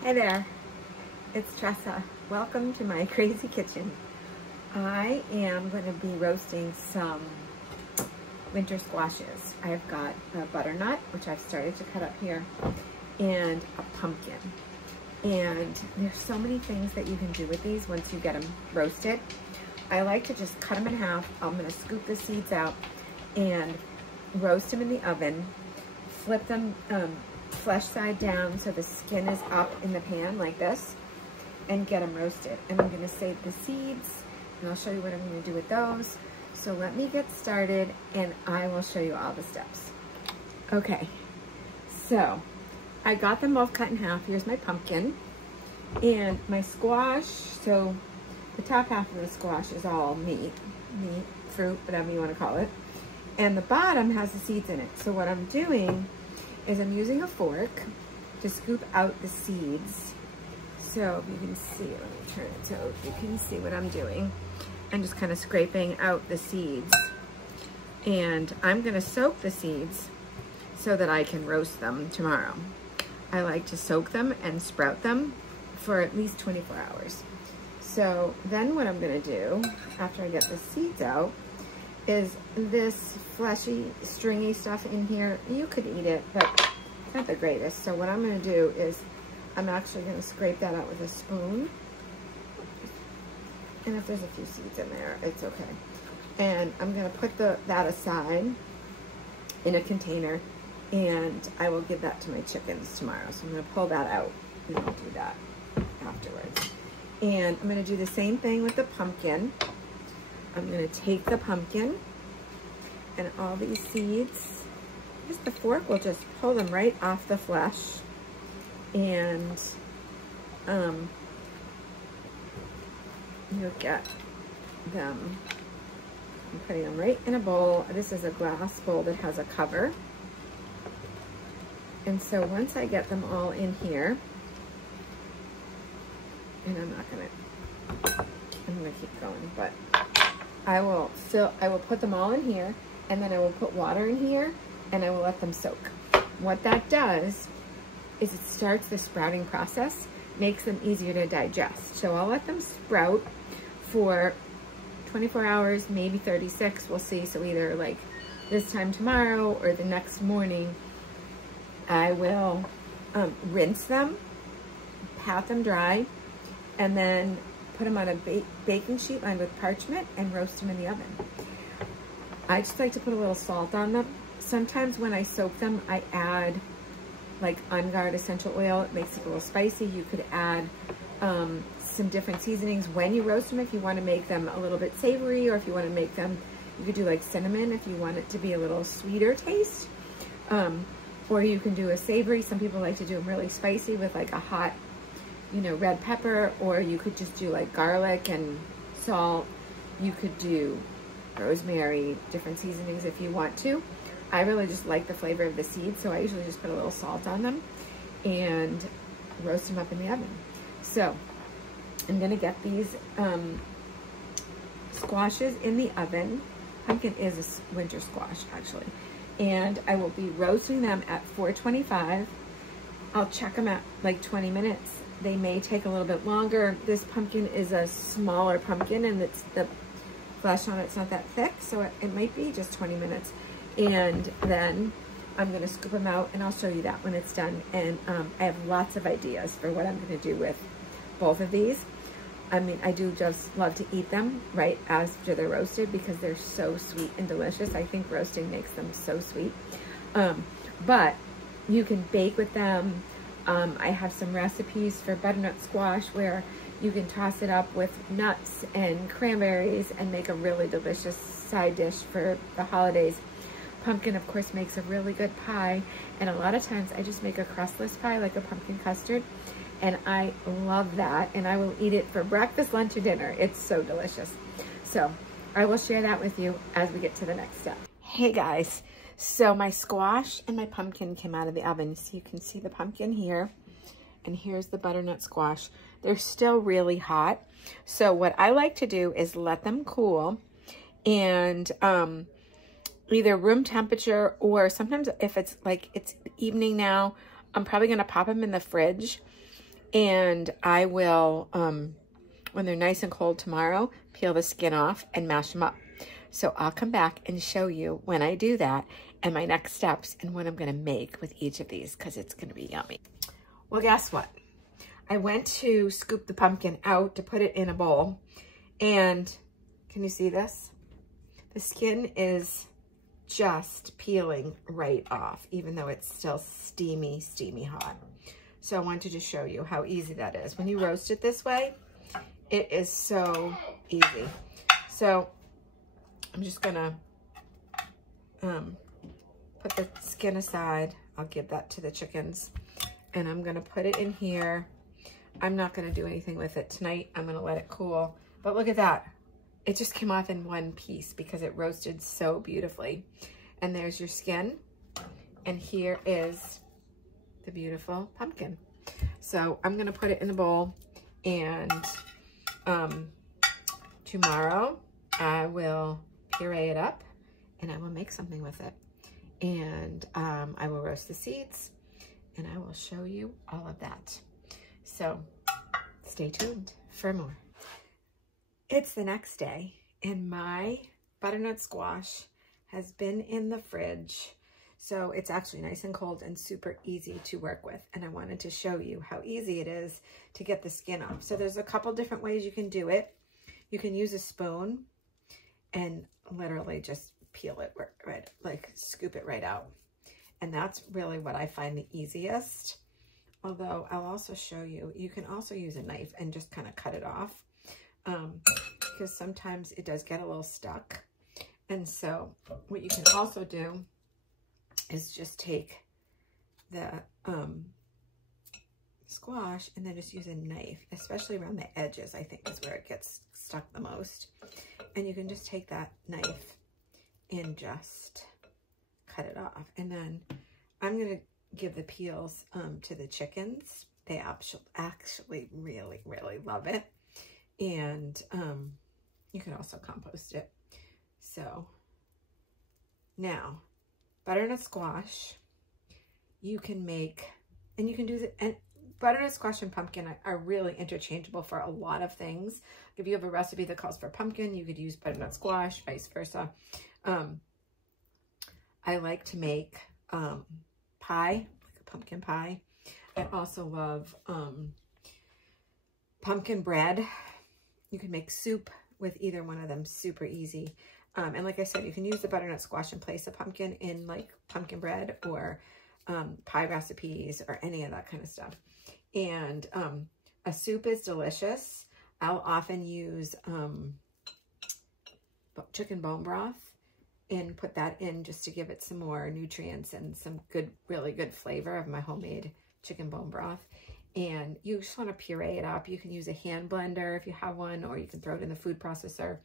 Hey there, it's Tresa. Welcome to my crazy kitchen. I am going to be roasting some winter squashes. I've got a butternut, which I've started to cut up here, and a pumpkin. And there's so many things that you can do with these once you get them roasted. I like to just cut them in half. I'm going to scoop the seeds out and roast them in the oven, flip them flesh side down so the skin is up in the pan like this, and get them roasted. And I'm going to save the seeds, and I'll show you what I'm going to do with those. So let me get started, and I will show you all the steps. Okay, so I got them both cut in half. Here's my pumpkin and my squash. So the top half of the squash is all meat, fruit, whatever you want to call it. And the bottom has the seeds in it. So what I'm doing is I'm using a fork to scoop out the seeds. So you can see, let me turn it so you can see what I'm doing. I'm just kind of scraping out the seeds. And I'm gonna soak the seeds so that I can roast them tomorrow. I like to soak them and sprout them for at least 24 hours. So then what I'm gonna do after I get the seeds out is this fleshy, stringy stuff in here. You could eat it, but it's not the greatest. So what I'm gonna do is I'm actually gonna scrape that out with a spoon. And if there's a few seeds in there, it's okay. And I'm gonna put that aside in a container, and I will give that to my chickens tomorrow. So I'm gonna pull that out, and I'll do that afterwards. And I'm gonna do the same thing with the pumpkin. I'm gonna take the pumpkin and all these seeds, just the fork will just pull them right off the flesh, and you'll get them. I'm putting them right in a bowl. This is a glass bowl that has a cover. And so once I get them all in here, and I'm gonna keep going, but I will put them all in here, and then I will put water in here, and I will let them soak. What that does is it starts the sprouting process, makes them easier to digest. So I'll let them sprout for 24 hours, maybe 36, we'll see. So either like this time tomorrow or the next morning, I will rinse them, pat them dry, and then put them on a baking sheet lined with parchment and roast them in the oven. I just like to put a little salt on them. Sometimes when I soak them, I add like On Guard essential oil. It makes it a little spicy. You could add some different seasonings when you roast them if you want to make them a little bit savory, or if you want to make them, you could do like cinnamon if you want it to be a little sweeter taste. Or you can do a savory. Some people like to do them really spicy with like a hot, red pepper, or you could just do like garlic and salt. You could do rosemary, different seasonings if you want to. I really just like the flavor of the seeds, so I usually just put a little salt on them and roast them up in the oven. So I'm gonna get these squashes in the oven. Pumpkin is a winter squash actually. And I will be roasting them at 425. I'll check them at like 20 minutes. They may take a little bit longer. This pumpkin is a smaller pumpkin, and the flesh on it's not that thick, so it might be just 20 minutes. And then I'm gonna scoop them out, and I'll show you that when it's done. And I have lots of ideas for what I'm gonna do with both of these. I mean, I do just love to eat them right after they're roasted because they're so sweet and delicious. I think roasting makes them so sweet. But you can bake with them. I have some recipes for butternut squash where you can toss it up with nuts and cranberries and make a really delicious side dish for the holidays. Pumpkin, of course, makes a really good pie, and a lot of times I just make a crustless pie, like a pumpkin custard, and I love that, and I will eat it for breakfast, lunch, or dinner. It's so delicious. So I will share that with you as we get to the next step. Hey guys, so my squash and my pumpkin came out of the oven. So you can see the pumpkin here, and here's the butternut squash. They're still really hot. So what I like to do is let them cool, and either room temperature, or sometimes if it's like it's evening now, I'm probably gonna pop them in the fridge And I will, when they're nice and cold tomorrow, peel the skin off and mash them up. So I'll come back and show you when I do that and my next steps and what I'm going to make with each of these, because it's going to be yummy. Well, guess what? I went to scoop the pumpkin out to put it in a bowl, and can you see this? The skin is just peeling right off, even though it's still steamy, steamy hot. So I wanted to just show you how easy that is. When you roast it this way, it is so easy. So I'm just gonna put the skin aside. I'll give that to the chickens, and I'm gonna put it in here. I'm not gonna do anything with it tonight. I'm gonna let it cool. But look at that. It just came off in one piece because it roasted so beautifully. And there's your skin. And here is the beautiful pumpkin. So I'm gonna put it in a bowl, and tomorrow I will puree it up and I will make something with it. And I will roast the seeds and I will show you all of that. So stay tuned for more. It's the next day and my butternut squash has been in the fridge. So it's actually nice and cold and super easy to work with. And I wanted to show you how easy it is to get the skin off. So there's a couple different ways you can do it. You can use a spoon and literally just peel it right, like scoop it right out. And that's really what I find the easiest. Although I'll also show you, you can also use a knife and just kind of cut it off, because sometimes it does get a little stuck. And so what you can also do is just take the squash and then just use a knife, especially around the edges, I think is where it gets stuck the most. And you can just take that knife and just cut it off. And then I'm going to give the peels to the chickens. They actually really, really love it. And you can also compost it. So now, butternut squash, you can make, and you can do and butternut squash and pumpkin are really interchangeable for a lot of things. If you have a recipe that calls for pumpkin, you could use butternut squash, vice versa. I like to make pie, like a pumpkin pie. I also love pumpkin bread. You can make soup with either one of them, super easy. And like I said, you can use the butternut squash in place of pumpkin in like pumpkin bread or pie recipes or any of that kind of stuff. And a soup is delicious. I'll often use chicken bone broth and put that in just to give it some more nutrients and some good, really good flavor of my homemade chicken bone broth. And you just want to puree it up. You can use a hand blender if you have one, or you can throw it in the food processor.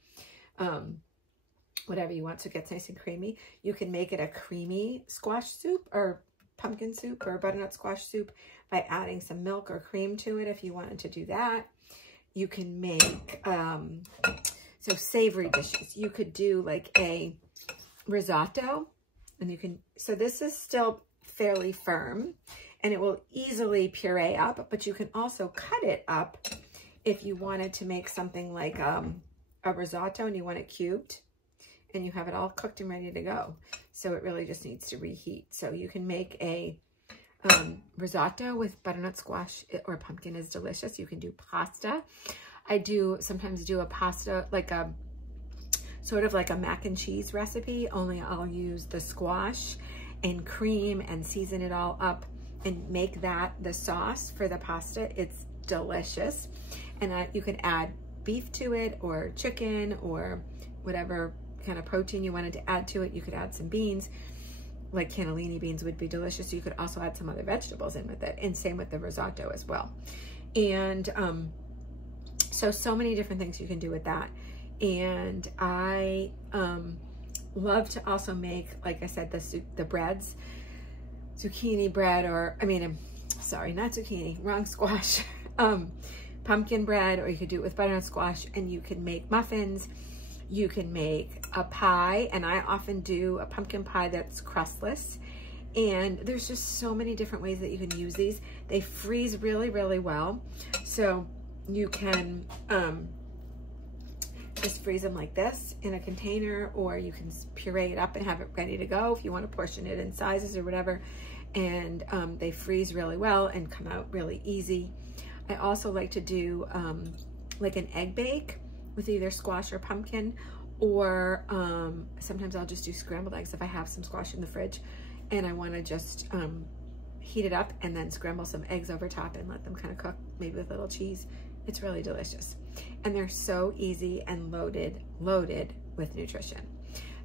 Whatever you want, so it gets nice and creamy. You can make it a creamy squash soup or pumpkin soup or butternut squash soup by adding some milk or cream to it if you wanted to do that. You can make, so savory dishes. You could do like a risotto, and you can, so this is still fairly firm and it will easily puree up, but you can also cut it up if you wanted to make something like a risotto and you want it cubed and you have it all cooked and ready to go. So it really just needs to reheat. So you can make a risotto with butternut squash or pumpkin is delicious. You can do pasta. I sometimes do a pasta, like a sort of like a mac and cheese recipe, only I'll use the squash and cream and season it all up and make that the sauce for the pasta. It's delicious. And you can add beef to it or chicken or whatever kind of protein you wanted to add to it. You could add some beans, like cannellini beans would be delicious. You could also add some other vegetables in with it, and same with the risotto as well. And so many different things you can do with that. And I love to also make, like I said, the breads, zucchini bread, or sorry, not zucchini, wrong squash, pumpkin bread, or you could do it with butternut squash, and you can make muffins. You can make a pie, and I often do a pumpkin pie that's crustless, And there's just so many different ways that you can use these. They freeze really, really well. So you can just freeze them like this in a container, or you can puree it up and have it ready to go if you want to portion it in sizes or whatever. And they freeze really well and come out really easy. I also like to do like an egg bake with either squash or pumpkin, or sometimes I'll just do scrambled eggs if I have some squash in the fridge and I want to just heat it up and then scramble some eggs over top and let them kind of cook, maybe with a little cheese. It's really delicious. And they're so easy and loaded with nutrition.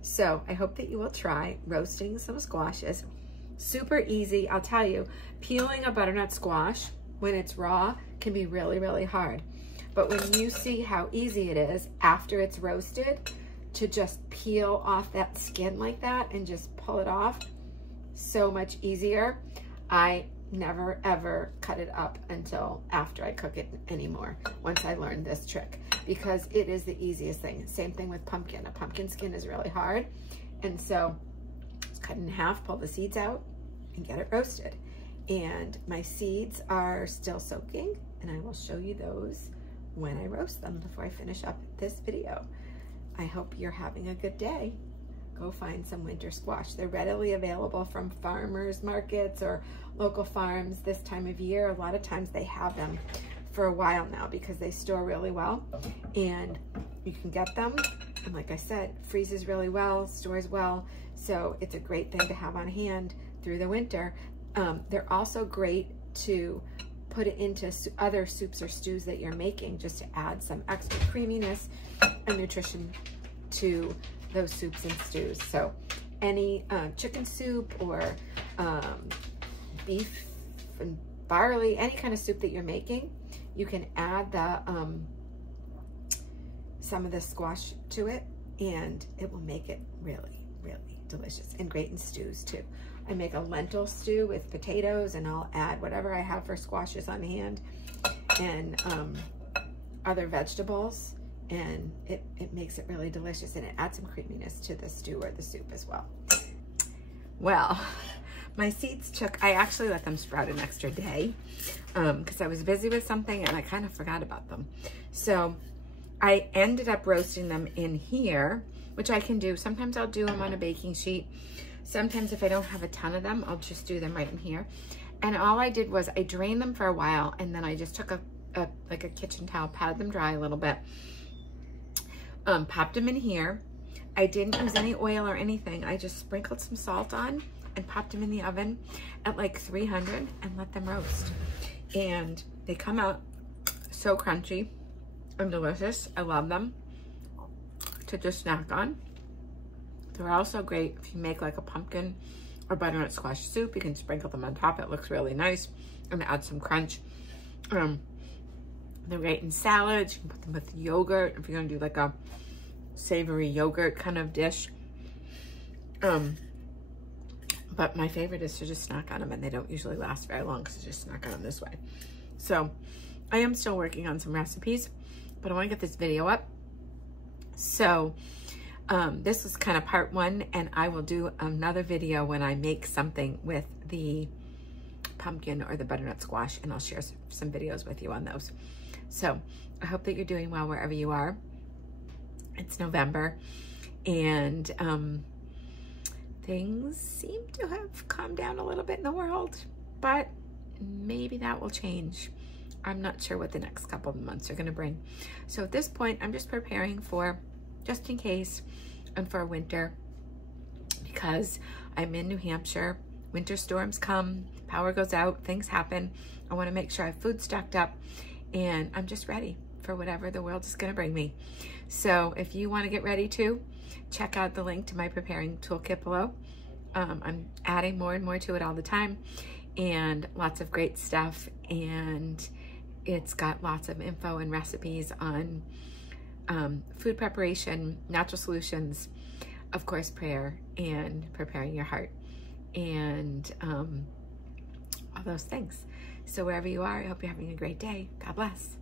So I hope that you will try roasting some squashes. Super easy. I'll tell you, peeling a butternut squash when it's raw can be really, really hard. But when you see how easy it is after it's roasted to just peel off that skin like that and just pull it off, so much easier. I never ever cut it up until after I cook it anymore, once I learned this trick, because it is the easiest thing. Same thing with pumpkin. A pumpkin skin is really hard. And so just cut it in half, pull the seeds out and get it roasted. And my seeds are still soaking, and I will show you those when I roast them before I finish up this video. I hope you're having a good day. Go find some winter squash. They're readily available from farmers markets or local farms this time of year. A lot of times they have them for a while now because they store really well, and you can get them. And like I said, freezes really well, stores well. So it's a great thing to have on hand through the winter. They're also great to put it into other soups or stews that you're making, just to add some extra creaminess and nutrition to those soups and stews. So any chicken soup or beef and barley, any kind of soup that you're making, you can add the some of the squash to it, and it will make it really, really delicious, and great in stews too. I make a lentil stew with potatoes, and I'll add whatever I have for squashes on hand and other vegetables, and it makes it really delicious, and it adds some creaminess to the stew or the soup as well. Well, my seeds I actually let them sprout an extra day because I was busy with something and I kind of forgot about them. So I ended up roasting them in here, which I can do. Sometimes I'll do them on a baking sheet. Sometimes if I don't have a ton of them, I'll just do them right in here. And all I did was I drained them for a while, and then I just took like a kitchen towel, patted them dry a little bit, popped them in here. I didn't use any oil or anything. I just sprinkled some salt on and popped them in the oven at like 300 and let them roast. And they come out so crunchy and delicious. I love them to just snack on. They're also great if you make like a pumpkin or butternut squash soup. You can sprinkle them on top. It looks really nice and add some crunch. They're great in salads. You can put them with yogurt if you're gonna do like a savory yogurt kind of dish. But my favorite is to just snack on them, and they don't usually last very long because I just snack on them this way. So I am still working on some recipes, but I want to get this video up. So this was kind of part one, and I will do another video when I make something with the pumpkin or the butternut squash, and I'll share some videos with you on those. So I hope that you're doing well wherever you are. It's November, and things seem to have calmed down a little bit in the world, but maybe that will change. I'm not sure what the next couple of months are going to bring. So at this point, I'm just preparing for just in case and for winter, because I'm in New Hampshire. Winter storms come, power goes out, things happen. I want to make sure I have food stocked up, and I'm just ready for whatever the world is going to bring me. So if you want to get ready to, check out the link to my preparing toolkit below. I'm adding more and more to it all the time, and lots of great stuff, and it's got lots of info and recipes on food preparation, natural solutions, of course prayer, and preparing your heart, and all those things. So wherever you are, I hope you're having a great day. God bless.